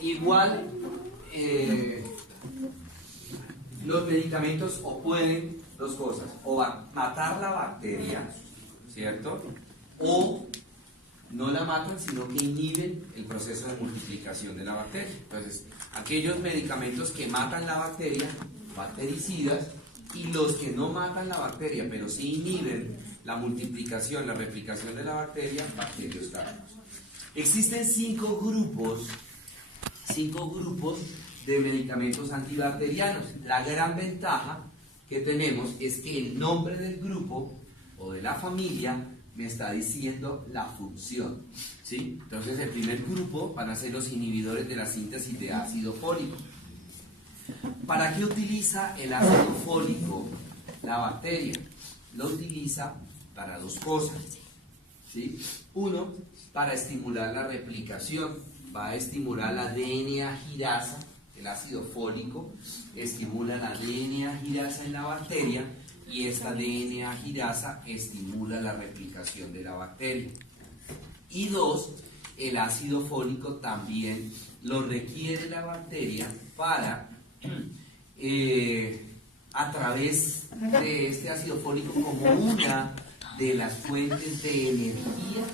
Igual, los medicamentos o pueden dos cosas, o matar la bacteria, ¿cierto? O no la matan, sino que inhiben el proceso de multiplicación de la bacteria. Entonces, aquellos medicamentos que matan la bacteria, bactericidas, y los que no matan la bacteria, pero sí inhiben la multiplicación, la replicación de la bacteria, bacteriostáticos. Existen cinco grupos de medicamentos antibacterianos. La gran ventaja que tenemos es que el nombre del grupo o de la familia me está diciendo la función, ¿sí? Entonces el primer grupo van a ser los inhibidores de la síntesis de ácido fólico. ¿Para qué utiliza el ácido fólico la bacteria? Lo utiliza para dos cosas, ¿sí? Uno, para estimular la replicación. Va a estimular la DNA girasa, el ácido fólico estimula la DNA girasa en la bacteria y esta DNA girasa estimula la replicación de la bacteria. Y dos, el ácido fólico también lo requiere la bacteria para, a través de este ácido fólico como una de las fuentes de energía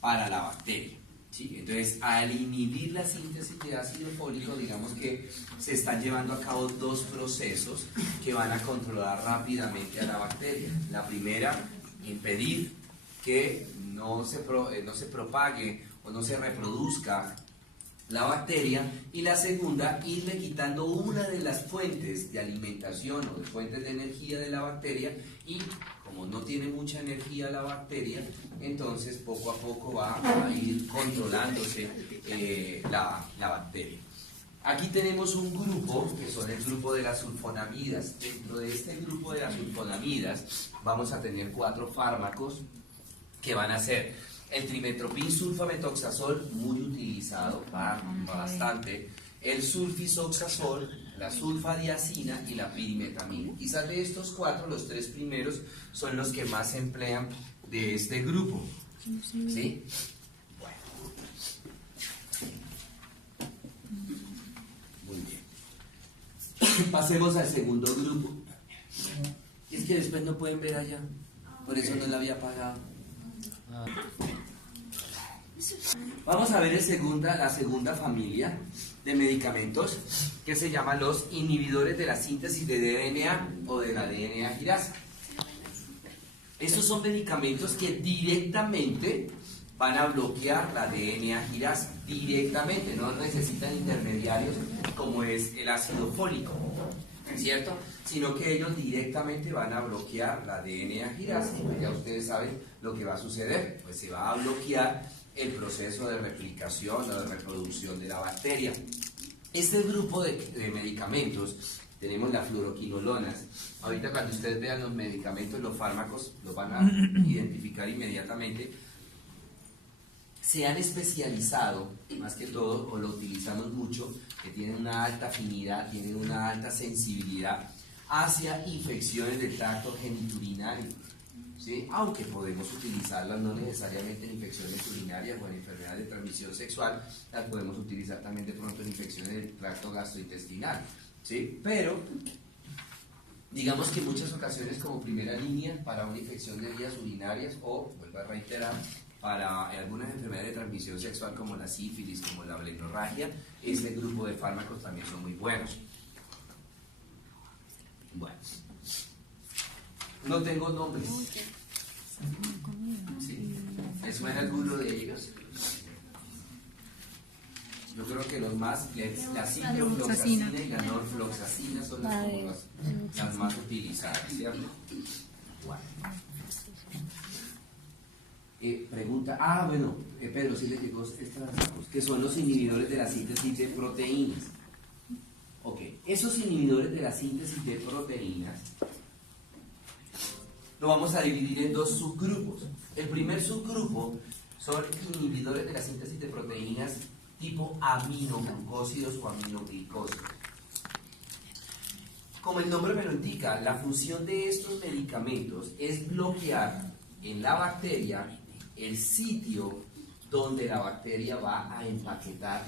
para la bacteria. ¿Sí? Entonces, al inhibir la síntesis de ácido fólico, digamos que se están llevando a cabo dos procesos que van a controlar rápidamente a la bacteria. La primera, impedir que no se propague o no se reproduzca la bacteria, y la segunda, irle quitando una de las fuentes de alimentación o de fuentes de energía de la bacteria, y como no tiene mucha energía la bacteria, entonces poco a poco va a ir controlándose la bacteria. Aquí tenemos un grupo que son el grupo de las sulfonamidas. Dentro de este grupo de las sulfonamidas vamos a tener 4 fármacos que van a ser el trimetoprim sulfametoxazol, muy utilizado, bastante, el sulfisoxazol, la sulfadiazina y la pirimetamina. Quizás de estos 4, los 3 primeros son los que más se emplean de este grupo. ¿Sí? Bueno. Muy bien. Pasemos al segundo grupo. Es que después no pueden ver allá, por eso no la había apagado. Vamos a ver la segunda familia de medicamentos, que se llama los inhibidores de la síntesis de DNA o de la DNA girasa. Estos son medicamentos que directamente van a bloquear la DNA girasa, directamente, no necesitan intermediarios como es el ácido fólico, ¿cierto? Sino que ellos directamente van a bloquear la DNA girasa. Pues ya ustedes saben lo que va a suceder, pues se va a bloquear el proceso de replicación o de reproducción de la bacteria. Este grupo de medicamentos, tenemos las fluoroquinolonas. Ahorita cuando ustedes vean los medicamentos, los fármacos, los van a identificar inmediatamente. Se han especializado, más que todo, o lo utilizamos mucho, que tienen una alta afinidad, tienen una alta sensibilidad hacia infecciones del tracto genitourinario, ¿sí? Aunque podemos utilizarlas no necesariamente en infecciones urinarias o en enfermedades de transmisión sexual, las podemos utilizar también de pronto en infecciones del tracto gastrointestinal, ¿sí? Pero digamos que en muchas ocasiones como primera línea para una infección de vías urinarias, o, vuelvo a reiterar, para algunas enfermedades de transmisión sexual como la sífilis, como la blenorragia, este grupo de fármacos también son muy buenos. Bueno, no tengo nombres. ¿Sí? ¿Me suena alguno de ellos? Yo creo que los más, la ciprofloxacina y la norfloxacina son las más utilizadas, ¿cierto? Bueno. Pregunta, bueno, Pedro, sí le llegó estas, que son los inhibidores de la síntesis de proteínas. Ok, esos inhibidores de la síntesis de proteínas lo vamos a dividir en 2 subgrupos. El primer subgrupo son inhibidores de la síntesis de proteínas tipo aminoglucósidos o aminoglicósidos. Como el nombre me lo indica, la función de estos medicamentos es bloquear en la bacteria el sitio donde la bacteria va a empaquetar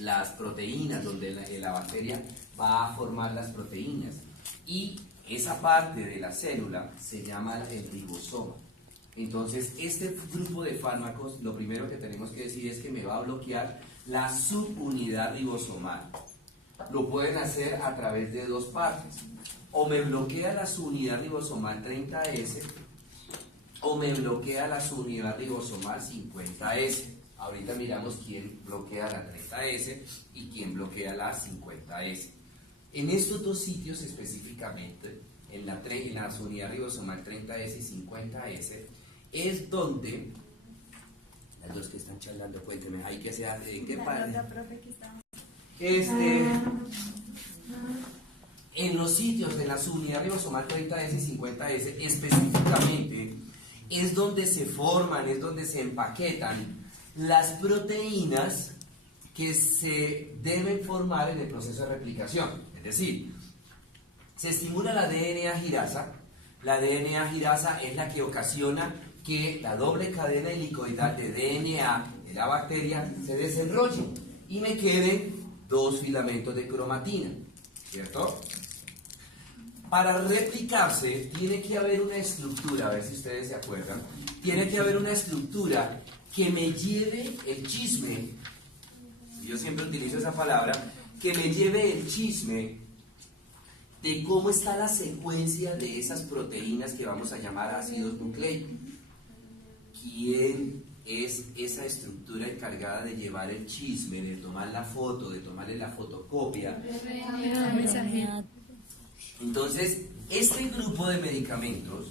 las proteínas, donde la bacteria va a formar las proteínas. Y esa parte de la célula se llama el ribosoma. Entonces, este grupo de fármacos, lo primero que tenemos que decir es que me va a bloquear la subunidad ribosomal. Lo pueden hacer a través de dos partes. O me bloquea la subunidad ribosomal 30S, o me bloquea la subunidad ribosomal 50S. Ahorita miramos quién bloquea la 30S y quién bloquea la 50S. En estos dos sitios específicamente, en la subunidad ribosomal 30S y 50S, es donde, los que están charlando, cuéntenme, ¿hay que hacer en qué parte? En los sitios de la subunidad ribosomal 30S y 50S específicamente, es donde se forman, es donde se empaquetan las proteínas que se deben formar en el proceso de replicación. Es decir, se estimula la DNA girasa. La DNA girasa es la que ocasiona que la doble cadena helicoidal de DNA de la bacteria se desenrolle y me queden dos filamentos de cromatina, ¿cierto? Para replicarse tiene que haber una estructura, a ver si ustedes se acuerdan, tiene que haber una estructura que me lleve el chisme, yo siempre utilizo esa palabra, que me lleve el chisme de cómo está la secuencia de esas proteínas que vamos a llamar ácidos nucleicos. ¿Quién es esa estructura encargada de llevar el chisme, de tomar la foto, de tomarle la fotocopia? Entonces, este grupo de medicamentos,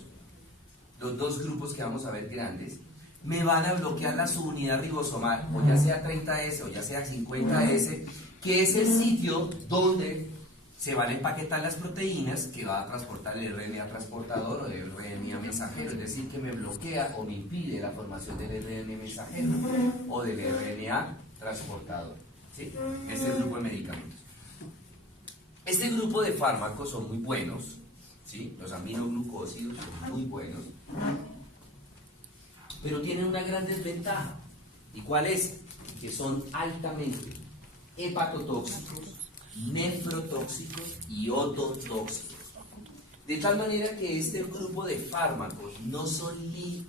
los dos grupos que vamos a ver grandes, me van a bloquear la subunidad ribosomal, o ya sea 30S o ya sea 50S, que es el sitio donde se van a empaquetar las proteínas que va a transportar el RNA transportador o el RNA mensajero, es decir, que me bloquea o me impide la formación del RNA mensajero o del RNA transportador. ¿Sí? Este es el grupo de medicamentos. Este grupo de fármacos son muy buenos, ¿sí? Los aminoglucósidos son muy buenos, pero tienen una gran desventaja. ¿Y cuál es? Que son altamente hepatotóxicos, nefrotóxicos y ototóxicos. De tal manera que este grupo de fármacos no son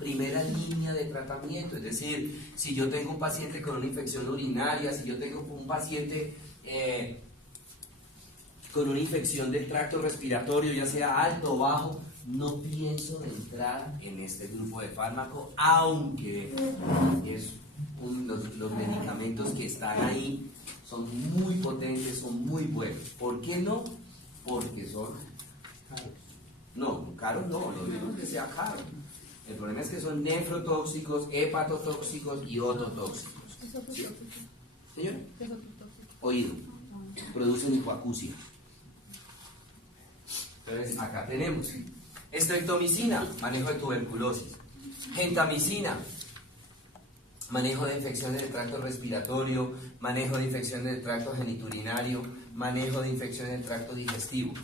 primera línea de tratamiento. Es decir, si yo tengo un paciente con una infección urinaria, si yo tengo un paciente con una infección del tracto respiratorio, ya sea alto o bajo, no pienso entrar en este grupo de fármacos, aunque los medicamentos que están ahí son muy potentes, son muy buenos. ¿Por qué no? Porque son caros. No, caros no, no digo que sea caro. El problema es que son nefrotóxicos, hepatotóxicos y ototóxicos. ¿Sí? ¿Señor? Oído. Producen hipoacusia. Entonces, acá tenemos streptomicina, manejo de tuberculosis; gentamicina, manejo de infecciones del tracto respiratorio, manejo de infecciones del tracto geniturinario, manejo de infecciones del tracto digestivo;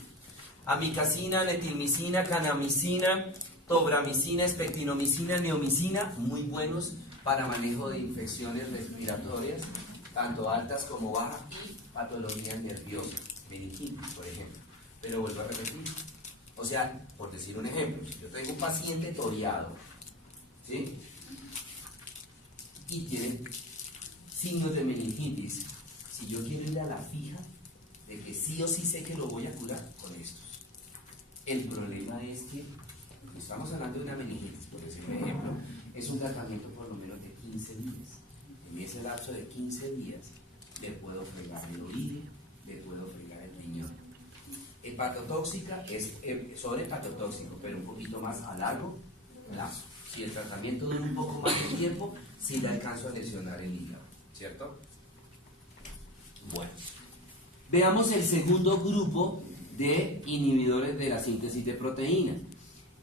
amicacina, netilmicina, canamicina, tobramicina, espectinomicina, neomicina, muy buenos para manejo de infecciones respiratorias, tanto altas como bajas, y patologías nerviosas, meningitis, por ejemplo. Pero vuelvo a repetir, o sea, por decir un ejemplo, si yo tengo un paciente toreado, ¿sí?, y tiene signos de meningitis, si yo quiero ir a la fija de que sí o sí sé que lo voy a curar con estos. El problema es que estamos hablando de una meningitis, por decir un ejemplo, es un tratamiento por lo menos de 15 días. En ese lapso de 15 días le puedo fregar el oído, le puedo fregar el riñón. Hepatotóxica es sobre hepatotóxico, pero un poquito más a largo plazo. Si el tratamiento dura un poco más de tiempo, sí le alcanzo a lesionar el hígado, ¿cierto? Bueno, veamos el segundo grupo de inhibidores de la síntesis de proteínas.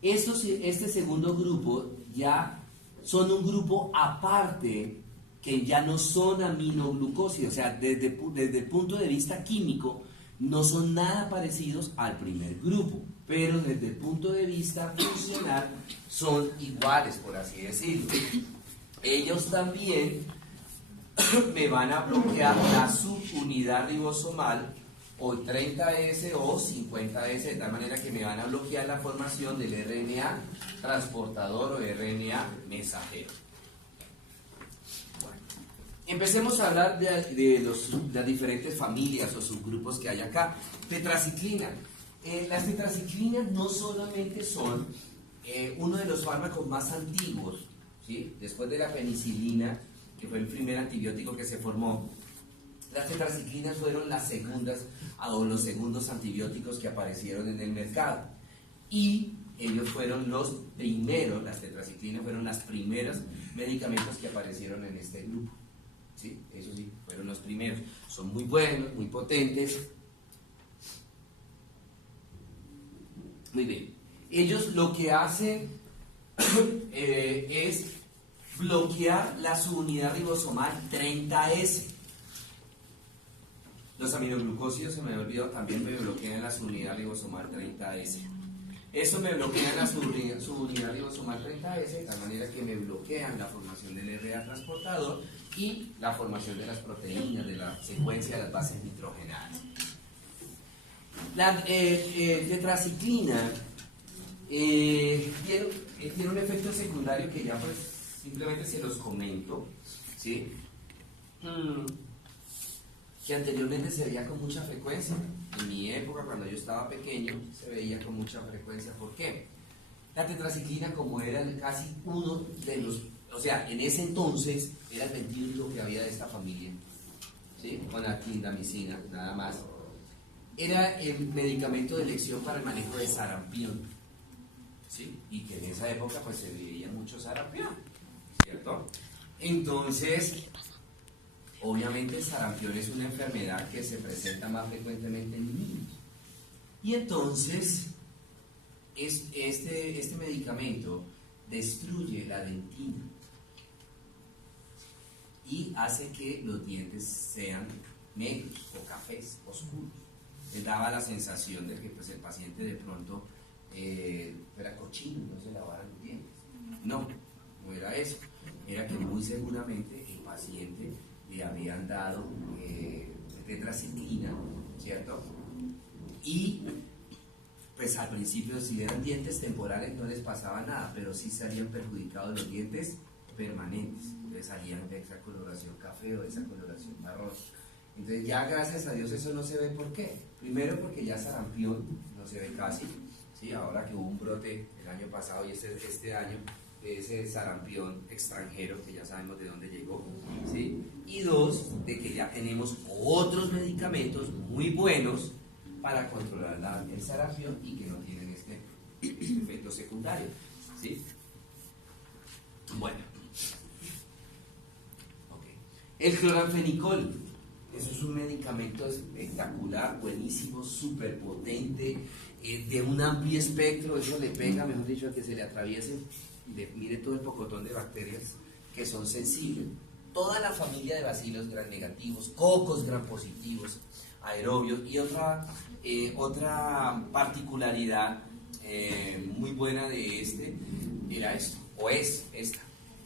Este segundo grupo ya son un grupo aparte, que ya no son aminoglucósidos, o sea, desde el punto de vista químico, no son nada parecidos al primer grupo, pero desde el punto de vista funcional son iguales, por así decirlo. ellos también me van a bloquear la subunidad ribosomal o 30S o 50S, de tal manera que me van a bloquear la formación del RNA transportador o RNA mensajero. Bueno, empecemos a hablar de las diferentes familias o subgrupos que hay acá. Tetraciclina. Las tetraciclinas no solamente son uno de los fármacos más antiguos, ¿sí? Después de la penicilina, que fue el primer antibiótico que se formó, las tetraciclinas fueron las segundas o los segundos antibióticos que aparecieron en el mercado. Y ellos fueron los primeros, las tetraciclinas fueron los primeros medicamentos que aparecieron en este grupo. ¿Sí? Eso sí, fueron los primeros. Son muy buenos, muy potentes. Muy bien. Ellos lo que hacen es bloquear la subunidad ribosomal 30S. Los aminoglucósidos, se me olvidó, también me bloquean la subunidad ribosomal 30S. Eso me bloquea la subunidad ribosomal 30S, de tal manera que me bloquean la formación del RNA transportador y la formación de las proteínas, de la secuencia de las bases nitrogenadas. La tetraciclina tiene un efecto secundario que ya pues simplemente se los comento, ¿sí? Que anteriormente se veía con mucha frecuencia. En mi época, cuando yo estaba pequeño, se veía con mucha frecuencia. ¿Por qué? La tetraciclina, como era casi uno de los, o sea, en ese entonces era el ventímetro que había de esta familia, ¿sí? Con la clindamicina, nada más. Era el medicamento de elección para el manejo de sarampión, ¿sí? Y que en esa época pues se veía mucho sarampión, ¿cierto? Entonces, obviamente el sarampión es una enfermedad que se presenta más frecuentemente en niños. Y entonces, este medicamento destruye la dentina y hace que los dientes sean negros o cafés, oscuros. Le daba la sensación de que pues, el paciente de pronto era cochino, no se lavara los dientes. No, no era eso. Era que muy seguramente el paciente le habían dado tetraciclina, ¿cierto? Y pues al principio, si eran dientes temporales no les pasaba nada, pero sí se habían perjudicado los dientes permanentes. Entonces salían de esa coloración café o de esa coloración marrón. Entonces ya gracias a Dios eso no se ve. ¿Por qué? Primero porque ya sarampión no se ve casi, ¿sí? Ahora que hubo un brote el año pasado y este año de ese sarampión extranjero que ya sabemos de dónde llegó, ¿sí? Y dos, de que ya tenemos otros medicamentos muy buenos para controlar el sarampión y que no tienen este efecto secundario, ¿sí? Bueno, okay. El cloranfenicol, eso es un medicamento espectacular, buenísimo, súper potente, de un amplio espectro. Eso le pega, mejor dicho, a que se le atraviese. Mire todo el pocotón de bacterias que son sensibles. Toda la familia de bacilos gram negativos, cocos gram positivos, aerobios. Y otra particularidad muy buena de era esto, o es esta,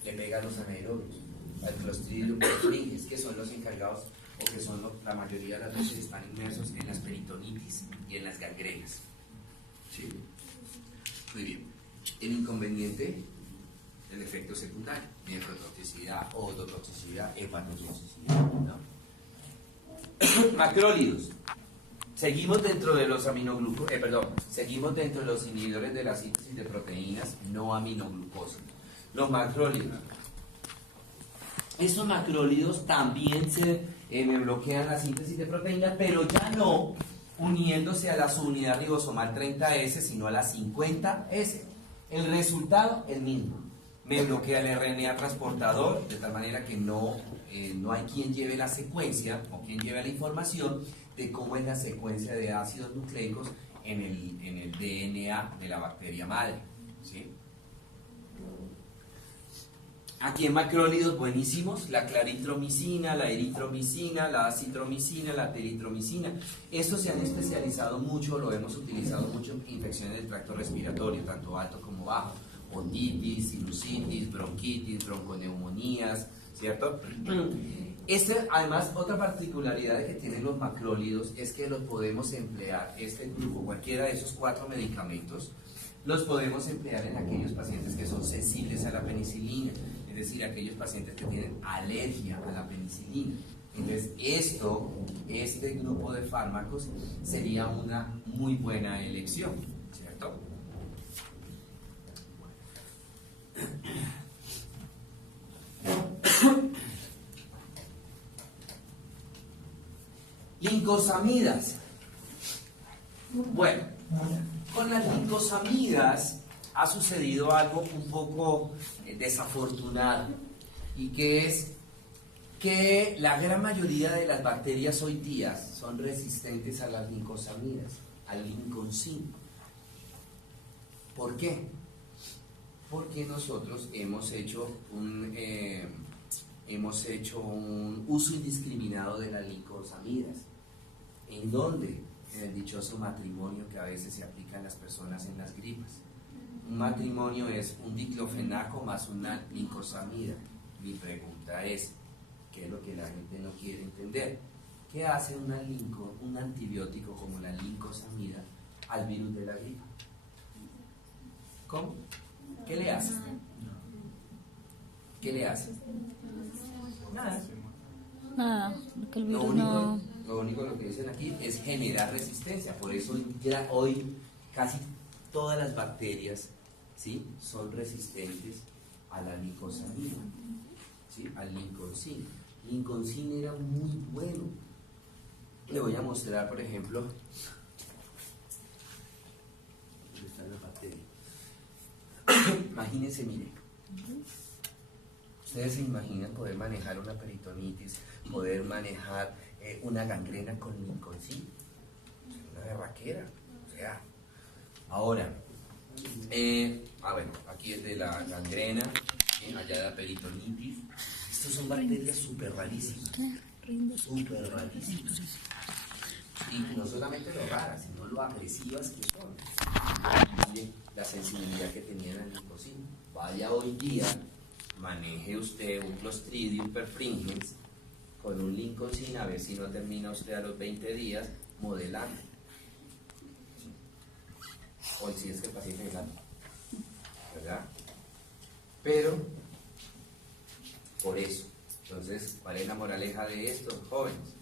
le pega a los anaerobios, al Clostridium perfringens, que son los encargados, o que son la mayoría de las veces están inmersos en las peritonitis y en las gangrenas. ¿Sí? Muy bien. El inconveniente, el efecto secundario, nefrotoxicidad, ototoxicidad, hepatotoxicidad, ¿no? Macrólidos. Seguimos dentro de los seguimos dentro de los inhibidores de la síntesis de proteínas no aminoglucósicos. Los macrólidos. Estos macrólidos también me bloquean la síntesis de proteínas, pero ya no uniéndose a la subunidad ribosomal 30S, sino a la 50S. El resultado, el mismo. Me bloquea el RNA transportador, de tal manera que no hay quien lleve la secuencia o quien lleve la información de cómo es la secuencia de ácidos nucleicos en el DNA de la bacteria madre, ¿sí? Aquí en macrólidos buenísimos, la claritromicina, la eritromicina, la acitromicina, la teritromicina. Estos se han especializado mucho, lo hemos utilizado mucho en infecciones del tracto respiratorio, tanto alto como bajo, otitis, sinusitis, bronquitis, bronconeumonías, ¿cierto? Además, otra particularidad que tienen los macrólidos es que los podemos emplear, este grupo, cualquiera de esos 4 medicamentos, los podemos emplear en aquellos pacientes que son sensibles a la penicilina, es decir, aquellos pacientes que tienen alergia a la penicilina. Entonces, este grupo de fármacos sería una muy buena elección, ¿cierto? Lincosamidas. Bueno, con las lincosamidas ha sucedido algo un poco desafortunado, y que es que la gran mayoría de las bacterias hoy día son resistentes a las lincosamidas, al linconcin. ¿Por qué? Porque nosotros hemos hecho un uso indiscriminado de las lincosamidas. ¿En dónde? En el dichoso matrimonio que a veces se aplica a las personas en las gripas. Un matrimonio es un diclofenaco más una lincosamida. Mi pregunta es, ¿qué es lo que la gente no quiere entender? ¿Qué hace un antibiótico como la lincosamida al virus de la gripa? ¿Cómo? ¿Qué le hace? ¿Qué le hace? Nada, porque el virus lo único que dicen aquí es generar resistencia. Por eso ya hoy casi todas las bacterias, ¿sí?, son resistentes a la lincosamida, ¿sí?, al linconcin. Linconcin era muy bueno. Le voy a mostrar, por ejemplo, ¿dónde está la bacteria? Imagínense, miren. Ustedes se imaginan poder manejar una peritonitis, poder manejar una gangrena con linconcin. Una berraquera. O sea, ahora, bueno, aquí es de la gangrena, allá de la peritonitis. Estas son bacterias súper rarísimas. Súper rarísimas. Y no solamente lo raras, sino lo agresivas que son. Miren la sensibilidad que tenían al linconcin. Vaya hoy día, maneje usted un Clostridium perfringens con un linconcin, a ver si no termina usted a los 20 días modelando. O si es que el paciente es alto, ¿verdad? Pero, por eso, entonces, ¿cuál es la moraleja de esto, jóvenes?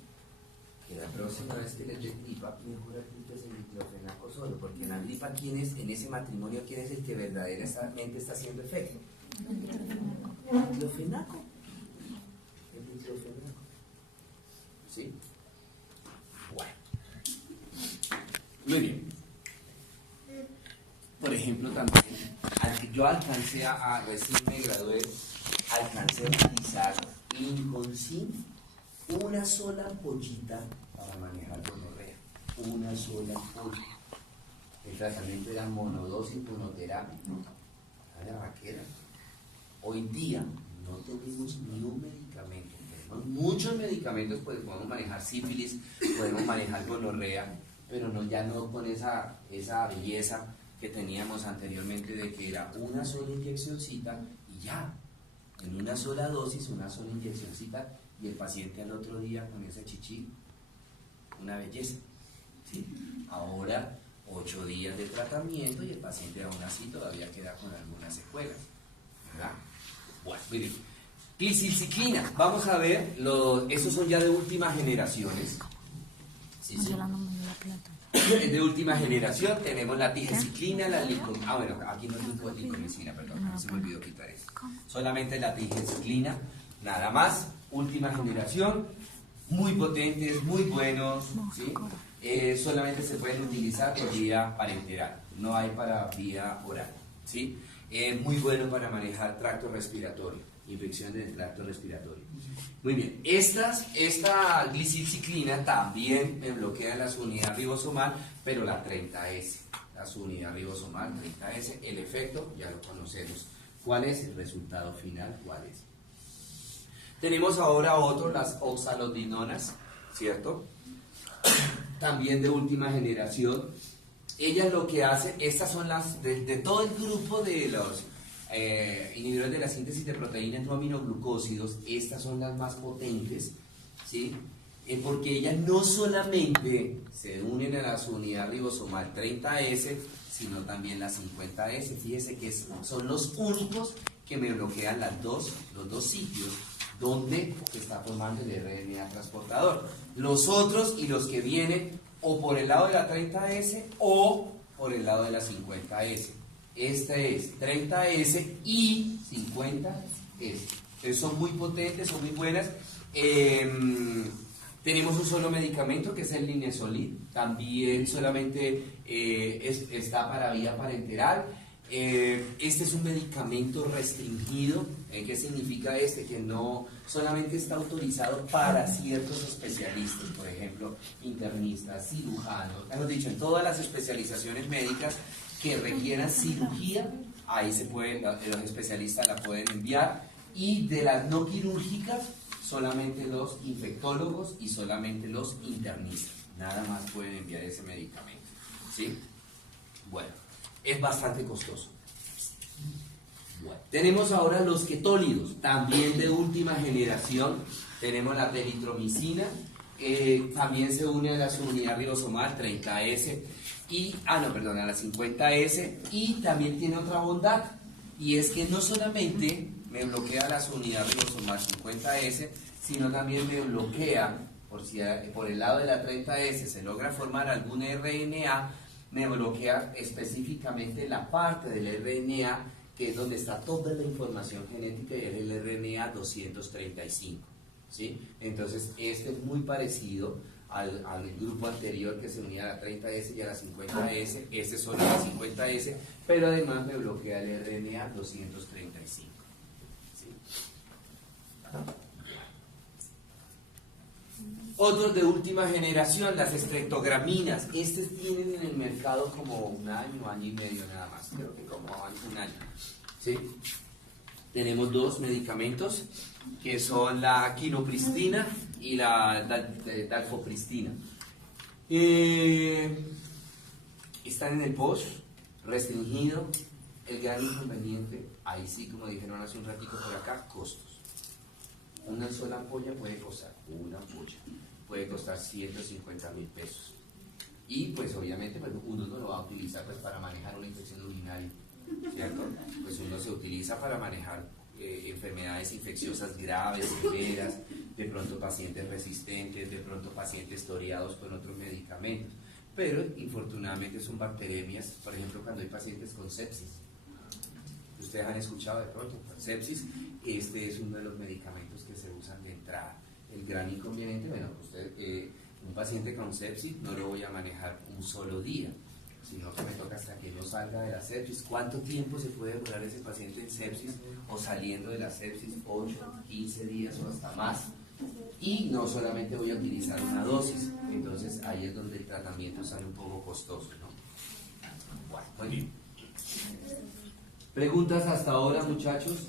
Que la próxima vez que les dé gripa, mejor aplíquese el diclofenaco solo, porque en la gripa, ¿quién es, en ese matrimonio, quién es el que verdaderamente está haciendo efecto? El diclofenaco. El diclofenaco. ¿Sí? Bueno. Muy bien. Por ejemplo, también, yo alcancé recién me gradué, alcancé a utilizar linconcin, una sola pollita para manejar gonorrea. Una sola polla. El tratamiento era monodosis, monoterapia. La vaquera. Hoy día no tenemos ni un medicamento. Tenemos muchos medicamentos, pues podemos manejar sífilis, podemos manejar gonorrea, pero ya no con esa belleza que teníamos anteriormente de que era una sola inyeccióncita y ya, en una sola dosis, una sola inyeccióncita, y el paciente al otro día con ese chichi, una belleza, ¿sí? Ahora 8 días de tratamiento y el paciente aún así todavía queda con algunas secuelas, ¿verdad? Bueno, muy bien. Glicilciclina, vamos a ver, esos son ya de últimas generaciones. Sí, sí. De última generación tenemos la tigeciclina, la bueno, aquí no es licomicina, perdón, se me olvidó quitar eso. Solamente la tigeciclina, nada más, última generación, muy potentes, muy buenos, ¿sí? Solamente se pueden utilizar por vía parenteral, no hay para vía oral, ¿sí? Muy bueno para manejar tracto respiratorio, infecciones del tracto respiratorio. Muy bien, esta glicilciclina también me bloquea la subunidad ribosomal, pero la 30S, la subunidad ribosomal 30S, el efecto ya lo conocemos. ¿Cuál es el resultado final? ¿Cuál es? Tenemos ahora las oxalotinonas, ¿cierto? También de última generación. Ellas lo que hacen, estas son las de todo el grupo de inhibidores de la síntesis de proteínas no aminoglucósidos, estas son las más potentes, ¿sí? Porque ellas no solamente se unen a su unidad ribosomal 30S, sino también la 50S. Fíjese que son los únicos que me bloquean los dos sitios donde se está formando el RNA transportador. Los otros y los que vienen o por el lado de la 30S o por el lado de la 50S. Este es 30S y 50S. Entonces son muy potentes, son muy buenas. Tenemos un solo medicamento que es el Linezolid, también solamente está para vía parenteral. Este es un medicamento restringido. ¿Qué significa este? Que no solamente está autorizado para ciertos especialistas, por ejemplo, internistas, cirujanos, hemos dicho, en todas las especializaciones médicas que requieran cirugía, ahí se pueden, los especialistas la pueden enviar, y de las no quirúrgicas, solamente los infectólogos y solamente los internistas, nada más pueden enviar ese medicamento, ¿sí? Bueno, es bastante costoso. Bueno, tenemos ahora los ketólidos, también de última generación. Tenemos la eritromicina, también se une a la subunidad ribosomal 30S a la 50S, y también tiene otra bondad, y es que no solamente me bloquea la subunidad ribosomal 50S, sino también me bloquea, por el lado de la 30S se logra formar algún RNA, me bloquea específicamente la parte del RNA que es donde está toda la información genética, y es el RNA 235, ¿sí? Entonces este es muy parecido al grupo anterior que se unía a la 30S y a la 50S. Este es solo la 50S, pero además me bloquea el RNA 235, ¿sí? Otros de última generación, las estreptograminas. Estos tienen en el mercado como un año y medio nada más, creo que como un año, ¿sí? Tenemos dos medicamentos que son la quinopristina y la dalfopristina. Están en el POSH, restringido. El gran inconveniente, ahí sí, como dijeron hace un ratito por acá, costos. Una sola ampolla puede costar 150,000 pesos. Y pues obviamente pues, uno no lo va a utilizar pues, para manejar una infección urinaria, ¿cierto? Pues uno se utiliza para manejar enfermedades infecciosas graves, severas, de pronto pacientes resistentes, de pronto pacientes toreados con otros medicamentos. Pero infortunadamente son bacteremias, por ejemplo cuando hay pacientes con sepsis. Ustedes han escuchado de pronto, sepsis, este es uno de los medicamentos que se usan de entrada. El gran inconveniente, bueno, un paciente con sepsis no lo voy a manejar un solo día, sino que me toca hasta que yo salga de la sepsis. ¿Cuánto tiempo se puede durar ese paciente en sepsis o saliendo de la sepsis? 8, 15 días o hasta más. Y no solamente voy a utilizar una dosis, entonces ahí es donde el tratamiento sale un poco costoso, ¿no? Bueno, muy bien. ¿Preguntas hasta ahora, muchachos?